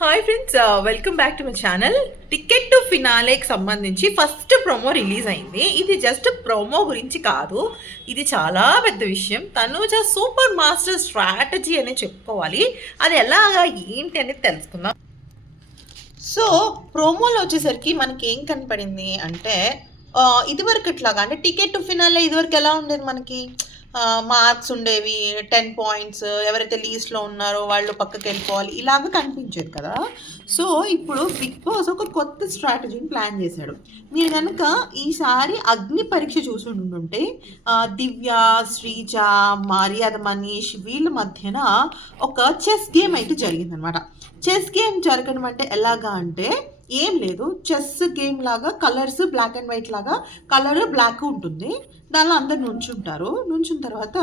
Hi friends, welcome back to my channel. Ticket to ఫినాలేకి సంబంధించి first promo release అయింది. ఇది జస్ట్ ప్రోమో గురించి కాదు, ఇది చాలా పెద్ద విషయం. తనూజ సూపర్ మాస్టర్ స్ట్రాటజీ అని చెప్పుకోవాలి. అది ఎలాగా ఏంటి అనేది తెలుసుకుందాం. సో ప్రోమోలో వచ్చేసరికి మనకి ఏం కనపడింది అంటే, ఇదివరకు ఇట్లాగా అంటే టికెట్ టు ఫినాలే ఇదివరకు ఎలా ఉండేది, మనకి మార్క్స్ ఉండేవి, 10 పాయింట్స్, ఎవరైతే లీస్ట్లో ఉన్నారో వాళ్ళు పక్కకి వెళ్ళిపోవాలి, ఇలాగ కనిపించేది కదా. సో ఇప్పుడు బిగ్ బాస్ ఒక కొత్త స్ట్రాటజీని ప్లాన్ చేశాడు. మీరు కనుక ఈసారి అగ్ని పరీక్ష చూసి ఉంటుంటే దివ్య, శ్రీజ, మర్యాద మనీష్ వీళ్ళ మధ్యన ఒక చెస్ గేమ్ అయితే జరిగిందనమాట. చెస్ గేమ్ జరగడం అంటే ఎలాగా అంటే ఏం లేదు, చెస్ గేమ్ లాగా కలర్స్ బ్లాక్ అండ్ వైట్ లాగా, కలర్ బ్లాక్ ఉంటుంది, దానిలో అందరు నుంచుంటారు. నుంచిన తర్వాత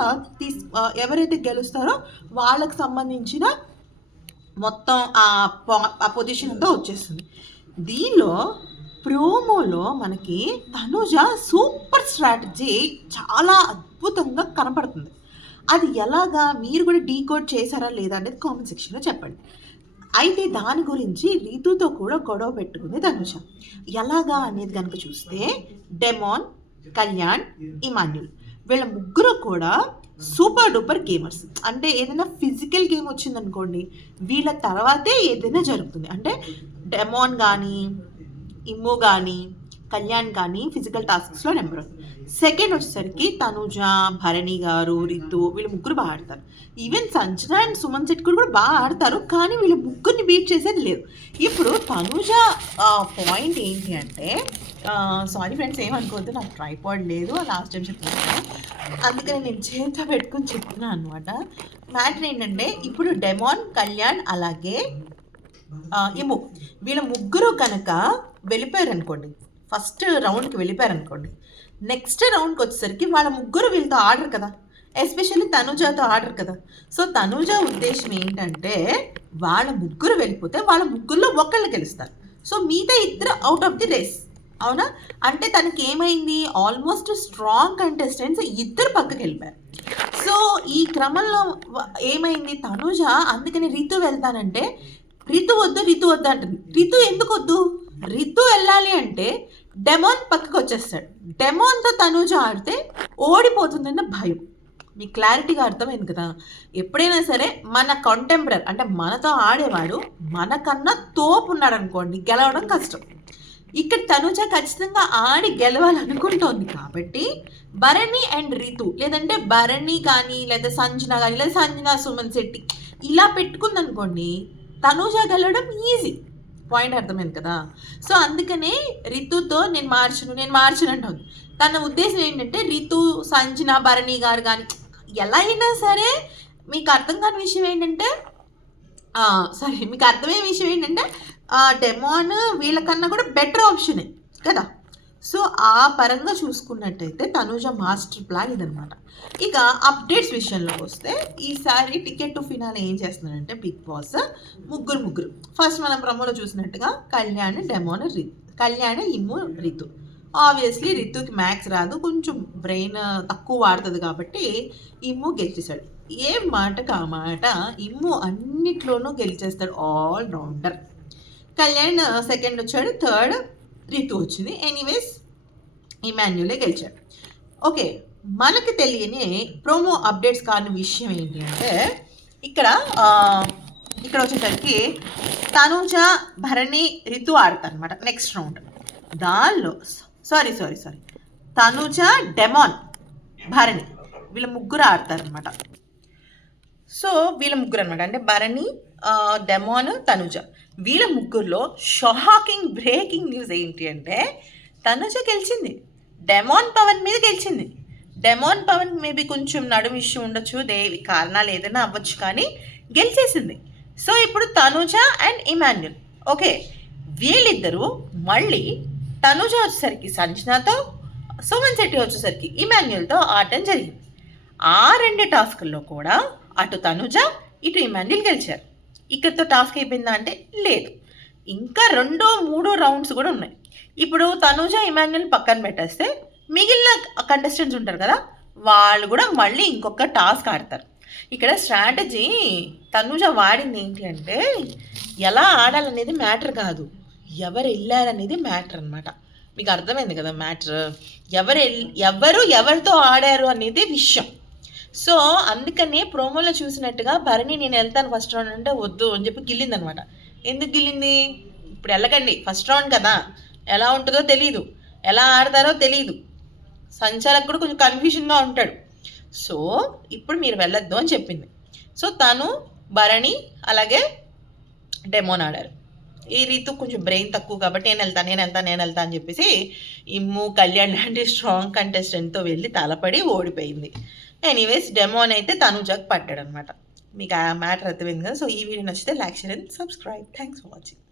ఎవరైతే గెలుస్తారో వాళ్ళకి సంబంధించిన మొత్తం ఆ పొజిషన్ అంతా వచ్చేస్తుంది. దీనిలో ప్రోమోలో మనకి తనుజ సూపర్ స్ట్రాటజీ చాలా అద్భుతంగా కనపడుతుంది. అది ఎలాగా మీరు కూడా డీకోడ్ చేశారా లేదా అనేది కామెంట్ సెక్షన్లో చెప్పండి. అయితే దాని గురించి రీతుతో కూడా గొడవ పెట్టుకుంది తనుజ. ఎలాగా అనేది కనుక చూస్తే డెమాన్, కళ్యాణ్, ఇమాన్యుల్ వీళ్ళ ముగ్గురు కూడా సూపర్ డూపర్ గేమర్స్. అంటే ఏదైనా ఫిజికల్ గేమ్ వచ్చిందనుకోండి, వీళ్ళ తర్వాతే ఏదైనా జరుగుతుంది. అంటే డెమాన్ కానీ, ఇమ్ము కానీ, కళ్యాణ్ కానీ ఫిజికల్ టాస్క్స్లో నెంబర్ 1. సెకండ్ వచ్చేసరికి తనుజ, భరణి గారు, రితు వీళ్ళు ముగ్గురు బాగా ఆడతారు. ఈవెన్ సంజన అండ్ సుమన్ శెట్టి కూడా బాగా ఆడతారు, కానీ వీళ్ళ ముగ్గురిని బీట్ చేసేది లేదు. ఇప్పుడు తనుజ పాయింట్ ఏంటి అంటే, సారీ ఫ్రెండ్స్ ఏమనుకోవద్దు, నాకు ట్రైపాడ్ లేదు, లాస్ట్ టైం చెప్తున్నాను, అందుకని నేను చేతితో పెట్టుకుని చెప్తున్నాను అనమాట. మ్యాటర్ ఏంటంటే, ఇప్పుడు డెమాన్, కళ్యాణ్ అలాగే ఇము వీళ్ళ ముగ్గురు కనుక వెళ్ళిపోయారు అనుకోండి, ఫస్ట్ రౌండ్కి వెళ్ళిపోయారు అనుకోండి, నెక్స్ట్ రౌండ్కి వచ్చేసరికి వాళ్ళ ముగ్గురు వీళ్ళతో ఆడరు కదా, ఎస్పెషల్లీ తనుజాతో ఆడరు కదా. సో తనుజ ఉద్దేశం ఏంటంటే, వాళ్ళ ముగ్గురు వెళ్ళిపోతే వాళ్ళ ముగ్గురులో ఒకళ్ళు గెలుస్తారు. సో మిగతా ఇద్దరు అవుట్ ఆఫ్ ది రేస్. అవునా? అంటే తనకి ఏమైంది, ఆల్మోస్ట్ స్ట్రాంగ్ కంటెస్టెంట్స్ ఇద్దరు పక్కకి వెళ్ళిపోయారు. సో ఈ క్రమంలో ఏమైంది, తనుజ అందుకని రితు వెళ్తానంటే రితు వద్దు అంటుంది. రితు ఎందుకు వద్దు, రితు వెళ్ళాలి అంటే డెమాన్ పక్కకు వచ్చేస్తాడు. డెమాన్తో తనుజ ఆడితే ఓడిపోతుందన్న భయం. మీకు క్లారిటీగా అర్థమైంది కదా. ఎప్పుడైనా సరే మన కంటెంపరీ అంటే మనతో ఆడేవాడు మనకన్నా తోపు ఉన్నాడు అనుకోండి, గెలవడం కష్టం. ఇక్కడ తనుజ ఖచ్చితంగా ఆడి గెలవాలనుకుంటోంది కాబట్టి భరణి అండ్ రితు, లేదంటే భరణి కానీ లేదా సంజన కానీ లేదా సంజన సుమన్ శెట్టి ఇలా పెట్టుకుందనుకోండి, తనుజ గెలవడం ఈజీ. పాయింట్ అర్థమైంది కదా. సో అందుకనే రితుతో నేను మార్చను అంటుంది. తన ఉద్దేశం ఏంటంటే రితు, సంజన, భరణి గారు కానీ ఎలా అయినా సరే, మీకు అర్థం కాని విషయం ఏంటంటే మీకు అర్థమయ్యే విషయం ఏంటంటే డెమాన్ వీళ్ళకన్నా కూడా బెటర్ ఆప్షనే కదా. సో ఆ పరంగా చూసుకున్నట్టయితే తనుజ మాస్టర్ ప్లాన్ ఇదనమాట. ఇక అప్డేట్స్ విషయంలోకి వస్తే, ఈసారి టికెట్ టు ఫినాలే ఏం చేస్తున్నారంటే బిగ్ బాస్ ముగ్గురు ఫస్ట్ మనం ప్రమోలో చూసినట్టుగా కళ్యాణ్, డెమాన్, కళ్యాణ్, ఇమ్ము, రితు. ఆబ్వియస్లీ రితుకి మ్యాథ్స్ రాదు, కొంచెం బ్రెయిన్ తక్కువ వాడుతుంది కాబట్టి ఇమ్ము గెలిచేశాడు. ఏ మాటకు ఆ మాట, ఇమ్ము అన్నిట్లోనూ గెలిచేస్తాడు, ఆల్ రౌండర్. కళ్యాణ్ సెకండ్ వచ్చాడు, థర్డ్ రితు వచ్చింది. ఎనీవేస్ ఇమాన్యులే గెలిచాడు. ఓకే, మనకి తెలియని ప్రోమో అప్డేట్స్ కాని విషయం ఏంటి అంటే, ఇక్కడ వచ్చేసరికి తనుజ, భరణి, రితు ఆడతారు అనమాట నెక్స్ట్ రౌండ్. దానిలో సారీ తనుజ, డెమాన్, భరణి వీళ్ళ ముగ్గురు ఆడతారనమాట. సో వీళ్ళ ముగ్గురు అనమాట, అంటే భరణి, డెమాన్, తనుజ వీళ్ళ ముగ్గురులో షాకింగ్ బ్రేకింగ్ న్యూస్ ఏంటి అంటే, తనుజ గెలిచింది, డెమాన్ పవన్ మీద గెలిచింది. డెమాన్ పవన్ మేబీ కొంచెం నడుము ఇష్యూ ఉండొచ్చు, కారణాలు ఏదైనా అవ్వచ్చు, కానీ గెలిచేసింది. సో ఇప్పుడు తనుజ అండ్ ఇమాన్యుల్. ఓకే, వీళ్ళిద్దరూ మళ్ళీ తనుజ వచ్చేసరికి సంజనాతో, సుమన్ శెట్టి వచ్చేసరికి ఇమాన్యుల్తో ఆడటం జరిగింది. ఆ 2 టాస్కుల్లో కూడా అటు తనుజ ఇటు ఇమాన్యుల్ గెలిచారు. ఇక్కడితో టాస్క్ అయిపోయిందా అంటే లేదు, ఇంకా 2, 3 రౌండ్స్ కూడా ఉన్నాయి. ఇప్పుడు తనుజ, ఇమాన్యుల్ పక్కన పెట్టేస్తే మిగిలిన కంటెస్టెంట్స్ ఉంటారు కదా, వాళ్ళు కూడా మళ్ళీ ఇంకొక టాస్క్ ఆడతారు. ఇక్కడ స్ట్రాటజీ తనుజ వాడింది ఏంటి అంటే, ఎలా ఆడాలనేది మ్యాటర్ కాదు, ఎవరు వెళ్ళారనేది మ్యాటర్ అనమాట. మీకు అర్థమైంది కదా మ్యాటర్. ఎవరు ఎవరితో ఆడారు అనేది విషయం. సో అందుకనే ప్రోమోలో చూసినట్టుగా భరణి నేను వెళ్తాను ఫస్ట్ రౌండ్ అంటే వద్దు అని చెప్పి గిల్లింది అనమాట. ఎందుకు గిల్లింది? ఇప్పుడు వెళ్ళకండి, ఫస్ట్ రౌండ్ కదా, ఎలా ఉంటుందో తెలీదు, ఎలా ఆడతారో తెలీదు, సంచాలక్ కూడా కొంచెం కన్ఫ్యూజన్గా ఉంటాడు. సో ఇప్పుడు మీరు వెళ్ళొద్దు అని చెప్పింది. సో తను, భరణి అలాగే డెమోన్ ఆడారు. ఈ రీతు కొంచెం బ్రెయిన్ తక్కువ కాబట్టి నేను వెళ్తా అని చెప్పేసి ఇమ్ము కళ్యాణ్ లాంటి స్ట్రాంగ్ కంటెస్టెంట్తో వెళ్ళి తలపడి ఓడిపోయింది. ఎనీవేస్ డెమోన్ అయితే తనుజాకి పట్టాడు అనమాట. మీకు ఆ మ్యాటర్ అర్థమైంది కదా. సో ఈ వీడియో నచ్చితే like, share and subscribe. Thanks for watching.